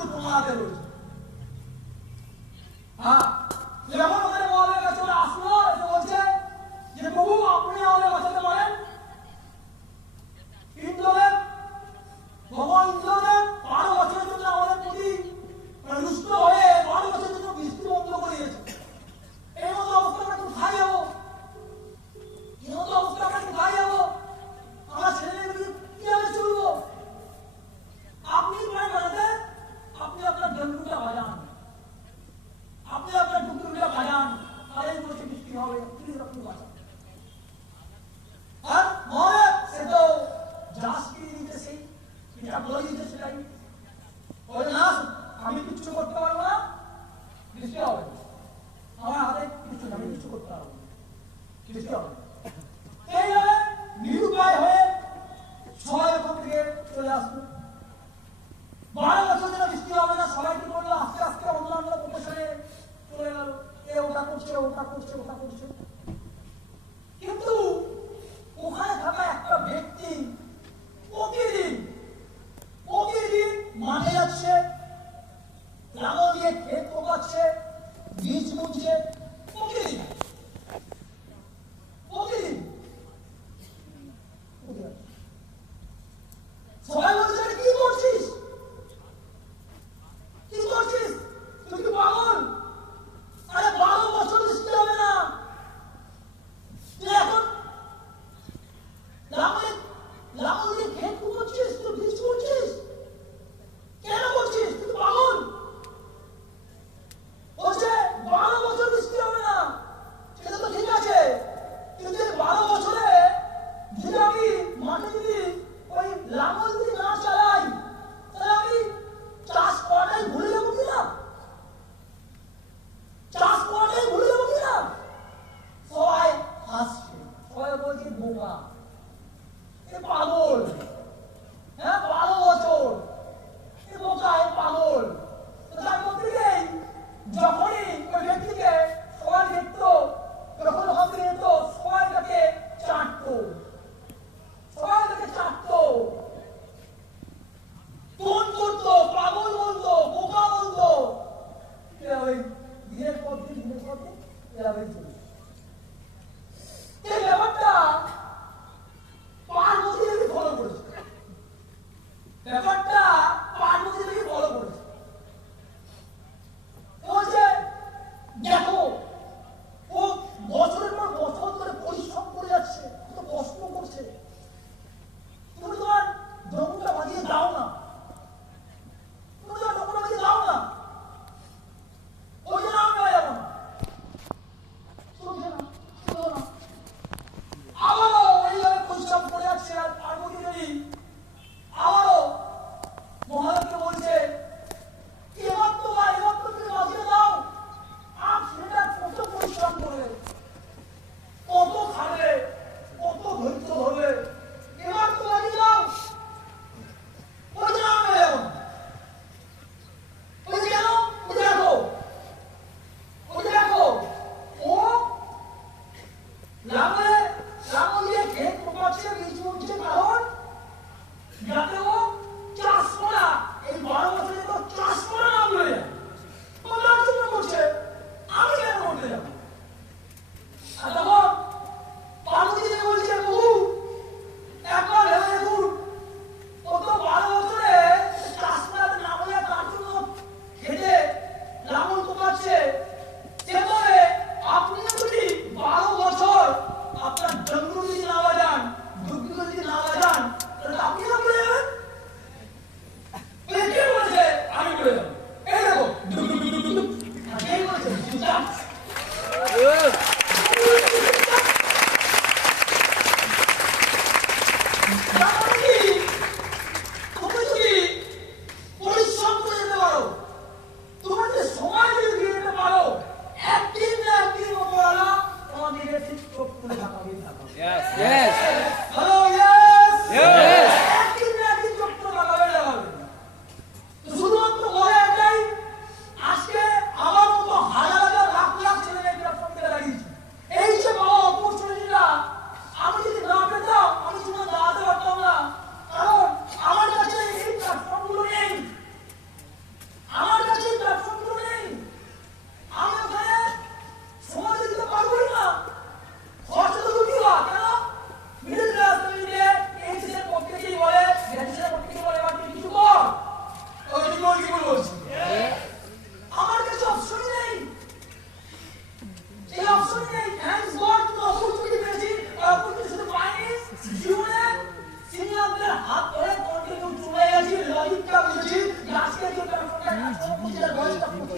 কিন্তু তোমার হাতে রয়েছে। হ্যাঁ, যখন ওদের মহাদেবের কাছে ওরা আসলো, এসে বলছে যে প্রভু আপনি আমাদের বাঁচাতে পারেন। ইন্দ্রদেব, ভগবান ইন্দ্রদেব 12 বছরের জন্য আমাদের প্রতি রুষ্ট হয়ে 12 বছরের জন্য বৃষ্টি বন্ধ করে দিয়েছে। এই মতো অবস্থা আমরা কোথায় যাবো? এই মতো অবস্থা আমরা কোথায় যাবো? আমরা ছেলেমেয়েগুলো কিভাবে চলবো? আপনি প্রায় বাজাতে, আপনি আপনার ডুকডুকিটা বাজান, আপনি আপনার ডুকডুকিটা বাজান,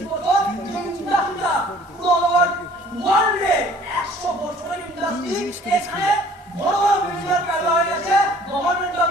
ইন্ডাস্ট্রিটা পুরো ওয়ার্ল্ডে 100 বছরের ইন্ডাস্ট্রি, এখানে বড় বড় বিল্ডার কারবার আছে, গভর্নমেন্ট অফ